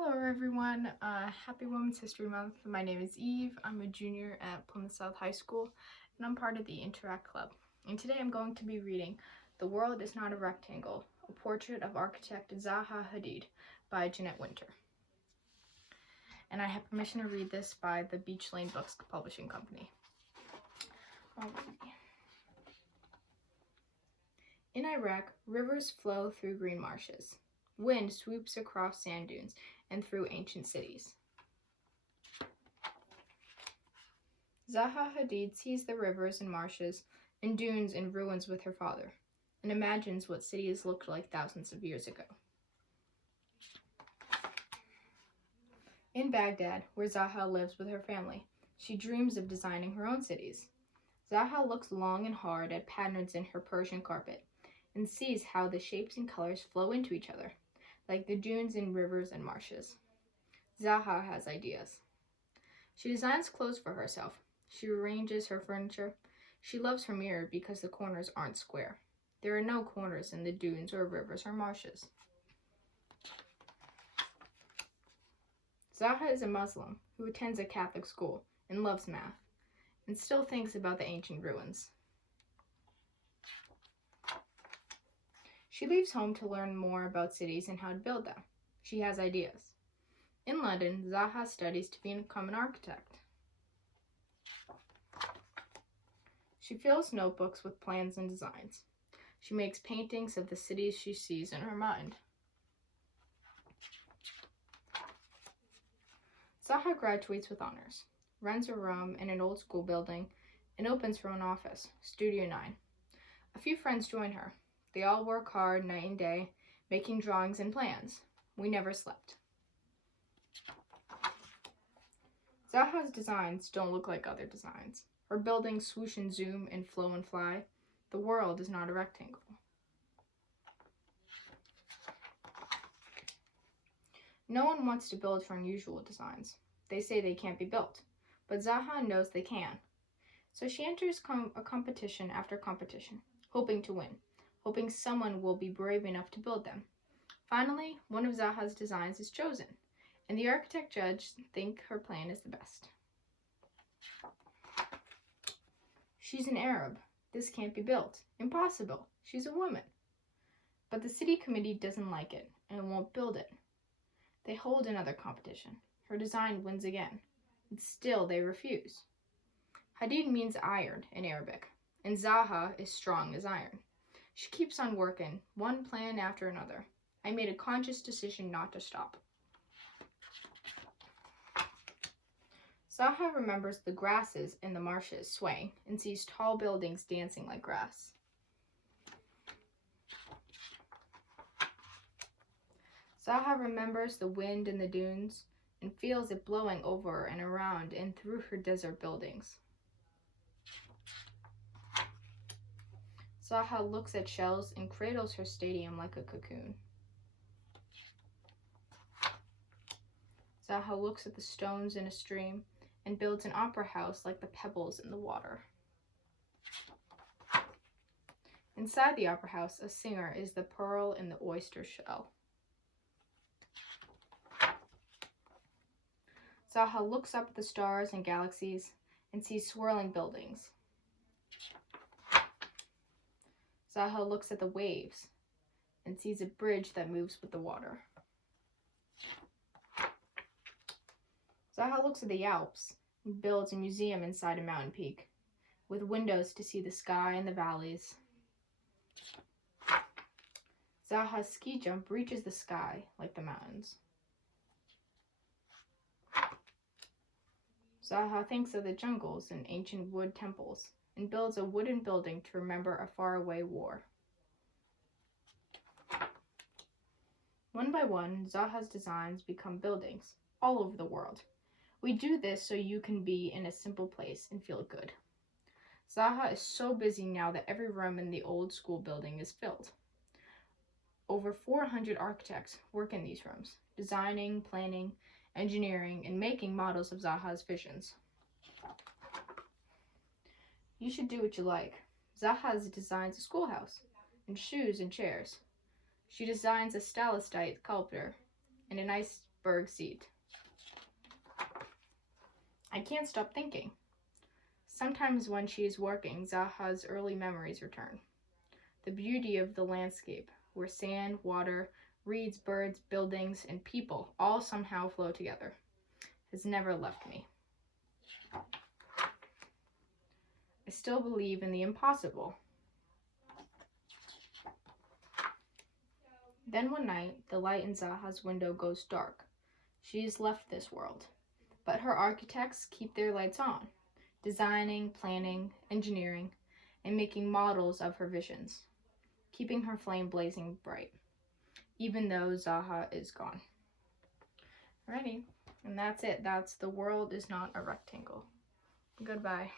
Hello everyone, happy Women's History Month. My name is Eve. I'm a junior at Plymouth South High School and I'm part of the Interact Club. And today I'm going to be reading The World is Not a Rectangle, a portrait of architect Zaha Hadid by Jeannette Winter. And I have permission to read this by the Beach Lane Books Publishing Company. Alrighty. In Iraq, rivers flow through green marshes. Wind swoops across sand dunes and through ancient cities. Zaha Hadid sees the rivers and marshes and dunes in ruins with her father and imagines what cities looked like thousands of years ago. In Baghdad, where Zaha lives with her family, she dreams of designing her own cities. Zaha looks long and hard at patterns in her Persian carpet and sees how the shapes and colors flow into each other, like the dunes in rivers and marshes. Zaha has ideas. She designs clothes for herself. She arranges her furniture. She loves her mirror because the corners aren't square. There are no corners in the dunes or rivers or marshes. Zaha is a Muslim who attends a Catholic school and loves math, and still thinks about the ancient ruins. She leaves home to learn more about cities and how to build them. She has ideas. In London, Zaha studies to become an architect. She fills notebooks with plans and designs. She makes paintings of the cities she sees in her mind. Zaha graduates with honors, rents a room in an old school building, and opens her own office, Studio 9. A few friends join her. They all work hard night and day, making drawings and plans. We never slept. Zaha's designs don't look like other designs. Her buildings swoosh and zoom and flow and fly. The world is not a rectangle. No one wants to build for unusual designs. They say they can't be built, but Zaha knows they can. So she enters a competition after competition, hoping to win, hoping someone will be brave enough to build them. Finally, one of Zaha's designs is chosen, and the architect judge think her plan is the best. She's an Arab. This can't be built. Impossible. She's a woman. But the city committee doesn't like it and won't build it. They hold another competition. Her design wins again, and still they refuse. Hadid means iron in Arabic, and Zaha is strong as iron. She keeps on working, one plan after another. I made a conscious decision not to stop. Zaha remembers the grasses in the marshes swaying and sees tall buildings dancing like grass. Zaha remembers the wind in the dunes and feels it blowing over and around and through her desert buildings. Zaha looks at shells and cradles her stadium like a cocoon. Zaha looks at the stones in a stream and builds an opera house like the pebbles in the water. Inside the opera house, a singer is the pearl in the oyster shell. Zaha looks up at the stars and galaxies and sees swirling buildings. Zaha looks at the waves and sees a bridge that moves with the water. Zaha looks at the Alps and builds a museum inside a mountain peak, with windows to see the sky and the valleys. Zaha's ski jump reaches the sky like the mountains. Zaha thinks of the jungles and ancient wood temples and builds a wooden building to remember a faraway war. One by one, Zaha's designs become buildings all over the world. We do this so you can be in a simple place and feel good. Zaha is so busy now that every room in the old school building is filled. Over 400 architects work in these rooms, designing, planning, engineering, and making models of Zaha's visions. You should do what you like. Zaha designs a schoolhouse, and shoes and chairs. She designs a stalactite sculpture and a nice Bergseat. I can't stop thinking. Sometimes when she is working, Zaha's early memories return. The beauty of the landscape, where sand, water, reeds, birds, buildings, and people all somehow flow together, has never left me. I still believe in the impossible. Then one night, the light in Zaha's window goes dark. She has left this world, but her architects keep their lights on, designing, planning, engineering, and making models of her visions, keeping her flame blazing bright, even though Zaha is gone. Alrighty, and that's it. That's The World Is Not a Rectangle. Goodbye.